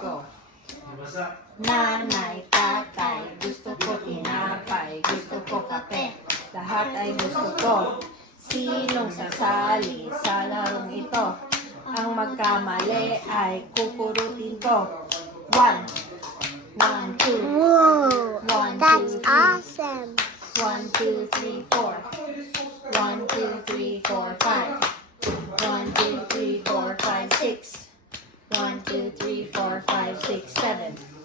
ko. Nanay, tatay, gusto ko tinapay, gusto ko kape, lahat ay gusto ko. Sinong sasali sa larong ito? Ang magkamali ay kukurutin ko. 1, 1, 2, Whoa, 1, 2, that's 3, awesome. 1, 2, 3, 4. 1, 2, 3, 4, 5. 1, 2, 3, 4, 5, 6. 1, 2, 3, 4, 5, 6, 7.